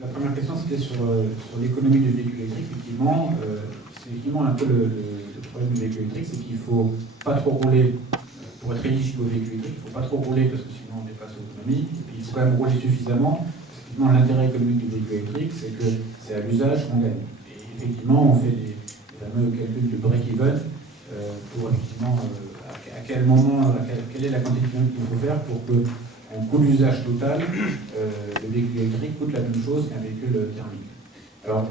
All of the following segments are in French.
La première question, c'était sur l'économie du véhicule électrique. Effectivement, c'est effectivement un peu le problème du véhicule électrique, c'est qu'il ne faut pas trop rouler pour être éligible au véhicule électrique. Il ne faut pas trop rouler parce que sinon on dépasse l'autonomie. Et puis il faut quand même rouler suffisamment. Effectivement, l'intérêt économique du véhicule électrique, c'est que c'est à l'usage qu'on gagne. Et effectivement, on fait les fameux calculs de break-even pour effectivement à quel moment, quelle est la quantité de kilomètres qu'il faut faire pour que en coût d'usage total, le véhicule électrique coûte la même chose qu'un véhicule thermique. Alors,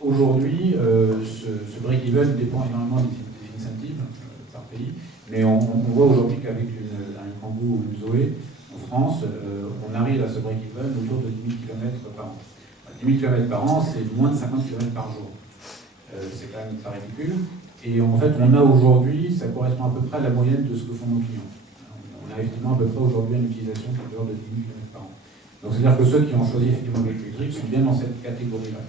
aujourd'hui, ce break-even dépend énormément des incentives par pays, mais on voit aujourd'hui qu'avec un Kangoo ou une Zoé, en France, on arrive à ce break-even autour de 10 000 km par an. 10 000 km par an, c'est moins de 50 km par jour. C'est quand même pas ridicule. Et en fait, on a aujourd'hui, ça correspond à peu près à la moyenne de ce que font nos clients. On a effectivement à peu près aujourd'hui une utilisation qui est de l'ordre de 10 000 km par an. Donc c'est-à-dire que ceux qui ont choisi effectivement le véhicule électrique sont bien dans cette catégorie-là.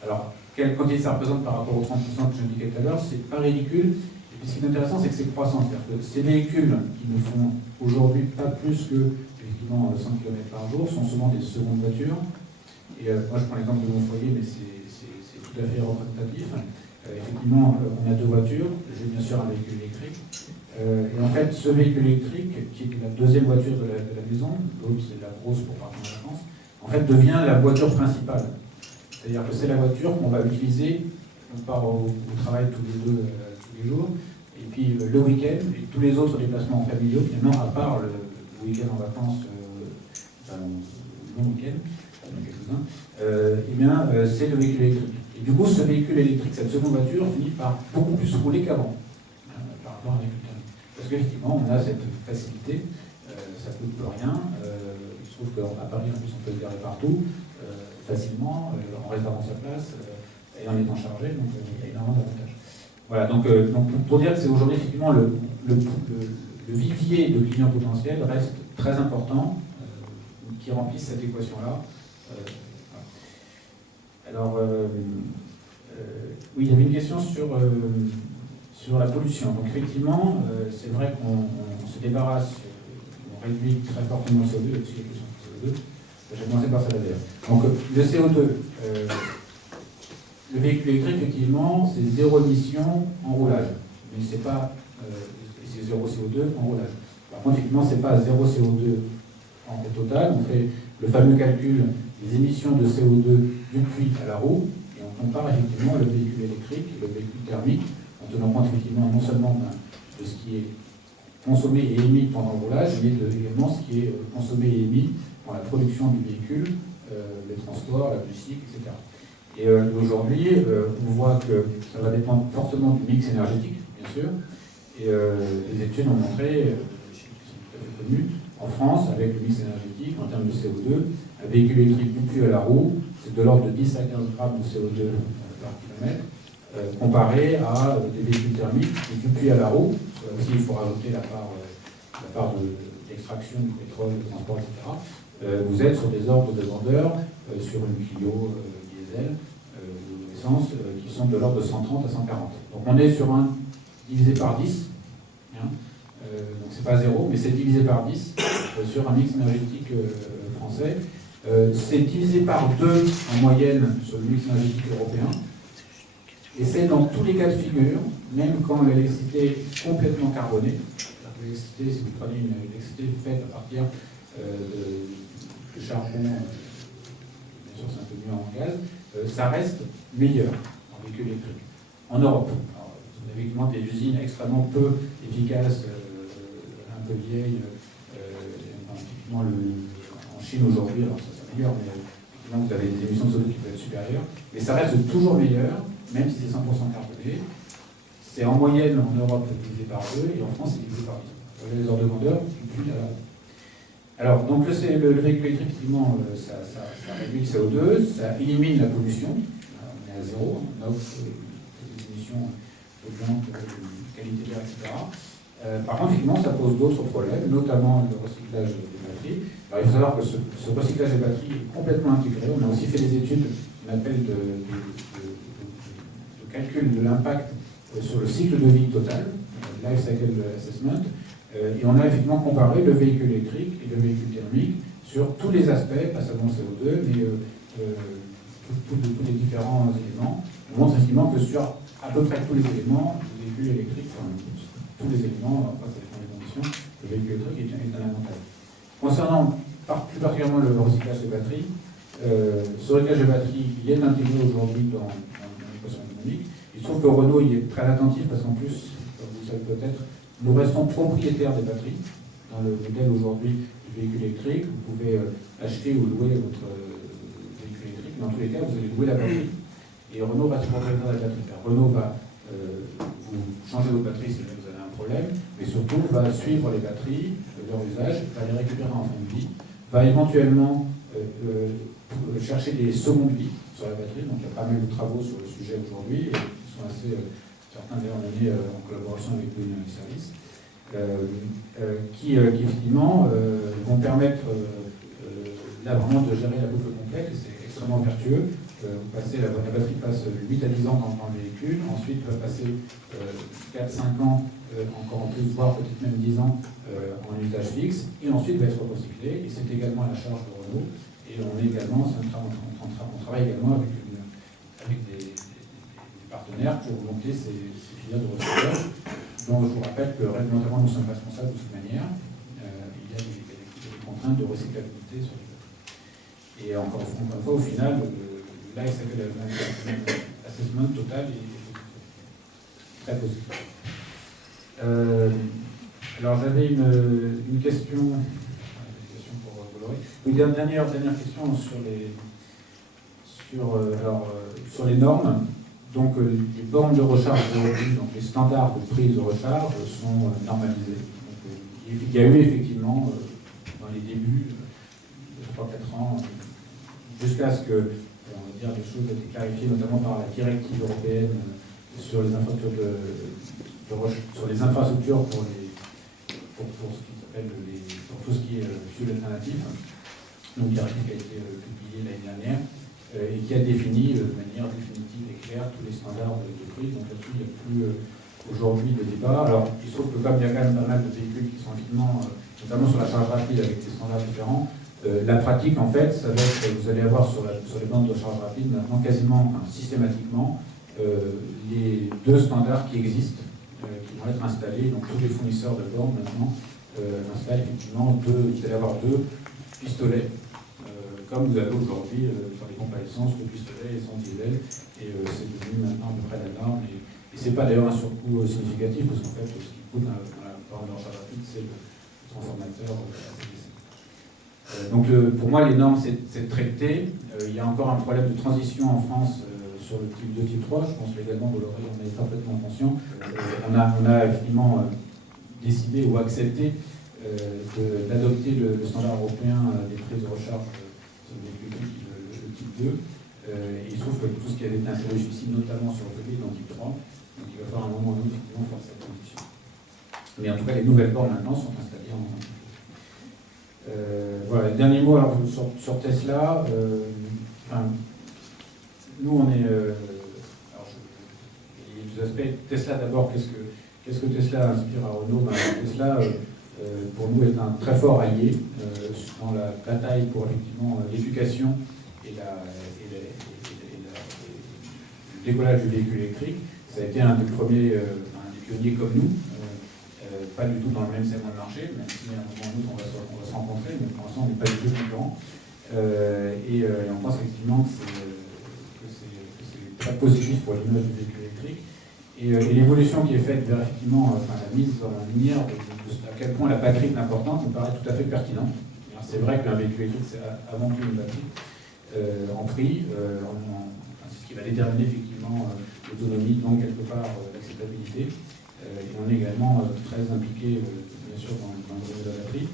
Alors, quelle quantité ça représente par rapport aux 30% que j'indiquais tout à l'heure, c'est pas ridicule. Et puis ce qui est intéressant, c'est que c'est croissant. C'est-à-dire que ces véhicules qui ne font aujourd'hui pas plus que effectivement 100 km par jour sont souvent des secondes voitures. Et moi, je prends l'exemple de mon foyer, mais c'est tout à fait représentatif. Effectivement, on a deux voitures. J'ai bien sûr un véhicule électrique. Et en fait, ce véhicule électrique, qui est la deuxième voiture de la maison, l'autre c'est la grosse pour partir en vacances, en fait devient la voiture principale. C'est-à-dire que c'est la voiture qu'on va utiliser, on part au travail tous les deux, tous les jours, et puis le week-end, et tous les autres déplacements familiaux, finalement, à part le week-end en vacances, le long week-end, c'est le véhicule électrique. Et du coup, ce véhicule électrique, cette seconde voiture, finit par beaucoup plus rouler qu'avant, par rapport à un véhicule thermique. Parce qu'effectivement, on a cette facilité, ça ne coûte rien. Il se trouve qu'à Paris, en plus, on peut se garer partout, facilement, en réservant sa place, et en étant chargé, donc il y a énormément d'avantages. Voilà, donc pour dire que c'est aujourd'hui, effectivement, le vivier de clients potentiels reste très important, qui remplissent cette équation-là. Alors, oui, il y avait une question sur la pollution. Donc effectivement, c'est vrai qu'on se débarrasse, on réduit très fortement le CO2, là-dessus il y a une question sur le CO2. J'ai commencé par ça d'ailleurs. Donc le CO2, le véhicule électrique, effectivement, c'est zéro émission en roulage. Mais c'est pas c'est zéro CO2 en roulage. Par contre, effectivement, c'est pas zéro CO2 en total. On fait le fameux calcul des émissions de CO2 du puits à la roue, et on compare effectivement le véhicule électrique et le véhicule thermique, en tenant compte effectivement non seulement de ce qui est consommé et émis pendant le roulage, mais également ce qui est consommé et émis dans la production du véhicule, les transports, la logistique, etc. Et aujourd'hui, on voit que ça va dépendre fortement du mix énergétique, bien sûr, et les études ont montré, les chiffres qui sont tout à fait connus, en France, avec le mix énergétique, en termes de CO2, un véhicule électrique du puits à la roue, c'est de l'ordre de 10 à 15 grammes de CO2 par kilomètre, comparé à des véhicules thermiques du puits à la roue. Aussi, il faut rajouter la part d'extraction du pétrole, du transport, etc. Vous êtes sur des ordres de grandeur, sur une Clio diesel ou essence, qui sont de l'ordre de 130 à 140. Donc on est sur un divisé par 10. Hein, donc c'est pas zéro, mais c'est divisé par 10 sur un mix énergétique français. C'est divisé par 2 en moyenne sur le mix énergétique européen. Et c'est dans tous les cas de figure, même quand l'électricité est complètement carbonée. L'électricité, si vous prenez une électricité faite à partir de charbon, bien sûr c'est un peu mieux en gaz, ça reste meilleur en véhicule électrique. En Europe, alors, vous avez évidemment des usines extrêmement peu efficaces, un peu vieilles, typiquement en Chine aujourd'hui, alors ça s'améliore, mais effectivement vous avez des émissions de CO2 qui peuvent être supérieures, mais ça reste toujours meilleur, même si c'est 100% carboné. C'est en moyenne en Europe divisé par 2 et en France c'est divisé par 10. Vous voyez les ordres de grandeur, puis alors, donc le véhicule électrique, effectivement, ça réduit le CO2, ça élimine la pollution. Alors, on est à zéro, on a des émissions polluantes, qualité de l'air, etc. Par contre, effectivement, ça pose d'autres problèmes, notamment le recyclage des batteries. Alors, il faut savoir que ce recyclage des batteries est complètement intégré. On a aussi fait des études qu'on appelle de calcul de l'impact sur le cycle de vie total, Life Cycle Assessment. Et on a effectivement comparé le véhicule électrique et le véhicule thermique sur tous les aspects, pas seulement CO2, mais tous les différents éléments. On montre effectivement que sur à peu près tous les éléments, le véhicule électrique, enfin, tous les éléments, après ça dépend des conditions, le véhicule électrique est un avantage. Concernant plus particulièrement le recyclage des batteries, ce recyclage des batteries, il est intégré aujourd'hui dans l'équation économique. Il se trouve que Renault y est très attentif parce qu'en plus, comme vous le savez peut-être, nous restons propriétaires des batteries. Dans le modèle aujourd'hui du véhicule électrique, vous pouvez acheter ou louer votre véhicule électrique. Dans tous les cas, vous allez louer la batterie. Et Renault reste propriétaire de la batterie. Renault va vous changer votre batterie si vous avez un problème, mais surtout va suivre les batteries, leur usage, va les récupérer en fin de vie, va éventuellement chercher des secondes vies sur la batterie. Donc il y a pas mal de travaux sur le sujet aujourd'hui, et qui sont assez, certains d'ailleurs menés en collaboration avec le service, qui effectivement vont permettre là vraiment de gérer la boucle complète, et c'est extrêmement vertueux. La batterie passe 8 à 10 ans dans le véhicule, ensuite va passer 4-5 ans, encore en plus, voire peut-être même 10 ans en usage fixe, et ensuite va être recyclé, et c'est également à la charge de Renault. Et on travaille également avec des partenaires pour monter ces filières de recyclage. Donc je vous rappelle que réglementairement nous sommes responsables de cette manière. Il y a des contraintes de recyclabilité sur les batteries. Et encore une fois, au final, là, il s'appelle l'assessment total est très positif. Alors j'avais une question pour Bolloré. Une dernière question sur les normes. Donc les bornes de recharge aujourd'hui, donc les standards de prise de recharge sont normalisés. Donc, il y a eu effectivement dans les débuts de 3-4 ans, jusqu'à ce que les choses ont été clarifiées, notamment par la directive européenne sur les infrastructures pour tout ce qui est fuel alternatif. Donc, directive qui a été publiée l'année dernière et qui a défini de manière définitive et claire tous les standards de prise. Donc là-dessus, il n'y a plus aujourd'hui de débat. Alors, il se trouve que comme il y a quand même pas mal de véhicules qui sont effectivement, notamment sur la charge rapide avec des standards différents, la pratique, en fait, ça va être que vous allez avoir sur les bandes de charge rapide, maintenant quasiment, systématiquement, les deux standards qui existent, qui vont être installés. Donc tous les fournisseurs de bornes, maintenant, installent effectivement vous allez avoir deux pistolets, comme vous avez aujourd'hui sur les pompes à essence, le pistolet essence diesel, et c'est devenu maintenant à peu près la norme. Et c'est pas d'ailleurs un surcoût significatif, parce qu'en fait, ce qui coûte dans la borne de charge rapide, c'est le transformateur. Donc pour moi, les normes, c'est traité. Il y a encore un problème de transition en France sur le type 2, type 3. Je pense légalement, Bolloré en est parfaitement conscient. On a effectivement décidé ou accepté d'adopter le standard européen des prises de recharge sur le type 2. Et il se trouve que tout ce qui avait été installé jusqu'ici, notamment sur le Covid, dans le type 3, donc il va falloir un moment ou un autre effectivement faire cette transition. Mais en tout cas, les nouvelles bornes maintenant sont installées en voilà, dernier mot alors, sur Tesla. Nous, on est. Il y a deux aspects. Tesla, d'abord, qu'est-ce que Tesla inspire à Renault? Tesla, pour nous, est un très fort allié dans la bataille pour effectivement l'éducation et le décollage du véhicule électrique. Ça a été un des premiers, des pionniers comme nous. Pas du tout dans le même segment de marché, même si à un moment ou l'autre on va se rencontrer, mais pour l'instant on n'est pas du tout concurrents. Et on pense effectivement que c'est très positif pour l'image du véhicule électrique. Et l'évolution qui est faite vers effectivement la mise en lumière de à quel point la batterie est importante me paraît tout à fait pertinente. C'est vrai qu'un véhicule électrique c'est avant tout une batterie en prix, c'est ce qui va déterminer effectivement l'autonomie, donc quelque part l'acceptabilité. Et on est également très impliqué, bien sûr, dans le domaine de la batterie.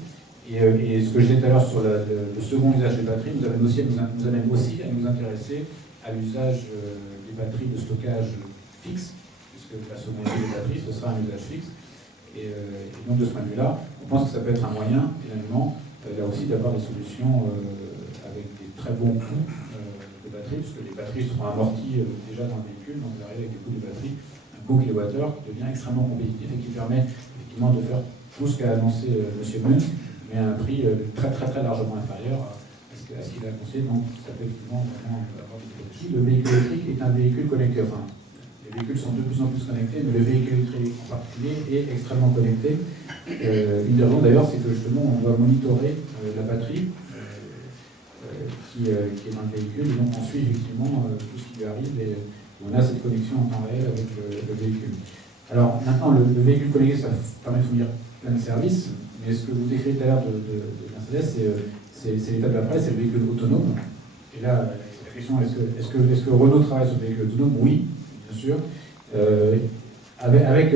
Et ce que je disais tout à l'heure sur le second usage des batteries nous amène aussi à nous intéresser à l'usage des batteries de stockage fixe, puisque la seconde des batteries, ce sera un usage fixe. Et donc, de ce point de vue-là, on pense que ça peut être un moyen, finalement, là aussi, d'avoir des solutions avec des très bons coûts de batterie, puisque les batteries seront amorties déjà dans le véhicule, donc vous arrivez avec des coûts de batterie. Coût kilowattheure qui devient extrêmement compétitif et qui permet effectivement de faire tout ce qu'a annoncé M. Munch, mais à un prix très très très largement inférieur à à ce qu'il a conseillé. Donc ça peut effectivement vraiment avoir des technologies. Le véhicule électrique est un véhicule connecté. Enfin, les véhicules sont de plus en plus connectés, mais le véhicule électrique en particulier est extrêmement connecté. Une des raisons d'ailleurs, c'est que justement on doit monitorer la batterie qui est dans le véhicule, et donc on suit effectivement tout ce qui lui arrive, et on a cette connexion en temps réel avec le véhicule. Alors maintenant, le véhicule connecté, ça permet de fournir plein de services, mais ce que vous décrivez tout à l'heure de Mercedes, c'est l'étape d'après, c'est le véhicule autonome. Et là, la question, est-ce que Renault travaille sur le véhicule autonome? Oui, bien sûr. Avec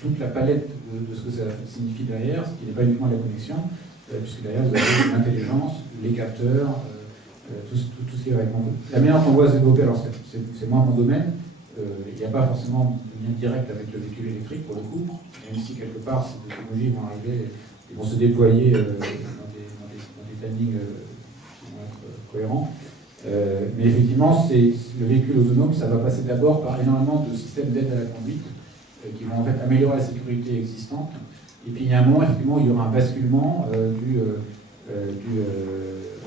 toute la palette de ce que ça signifie derrière, ce qui n'est pas uniquement la connexion, puisque derrière vous avez l'intelligence, les capteurs, tout ce qui est avec mon... La manière dont on voit se développer, alors c'est moins mon domaine, il n'y a pas forcément de lien direct avec le véhicule électrique pour le coup, même si quelque part ces technologies vont arriver et vont se déployer dans des timings qui vont être cohérents. Mais effectivement, le véhicule autonome, ça va passer d'abord par énormément de systèmes d'aide à la conduite qui vont en fait améliorer la sécurité existante. Et puis il y a un moment, effectivement, où il y aura un basculement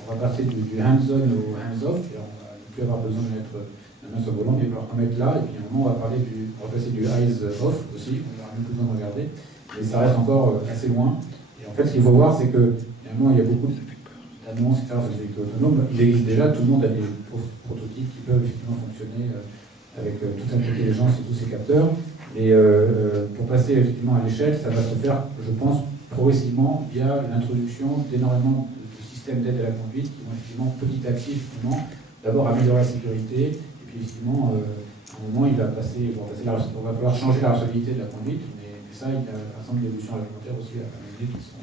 on va passer du hands-on au hands-off, et on va ne plus avoir besoin de mettre la main sur le volant, mais il va falloir remettre là, et puis à un moment, on va passer du eyes-off aussi, on n'aura même plus besoin de regarder, mais ça reste encore assez loin. Et en fait, ce qu'il faut voir, c'est que finalement, il y a beaucoup d'annonces, etc., sur les véhicules autonomes. Il existe déjà, tout le monde a des prototypes qui peuvent effectivement fonctionner avec toute l'intelligence et tous ces capteurs. Et pour passer effectivement à l'échelle, ça va se faire, je pense, progressivement via l'introduction d'énormément de systèmes d'aide à la conduite qui vont effectivement petit à petit, effectivement, d'abord améliorer la sécurité, et puis effectivement, à un moment, on va falloir changer la responsabilité de la conduite, mais ça, il y a un certain nombre d'évolutions réglementaires aussi à mener qui sont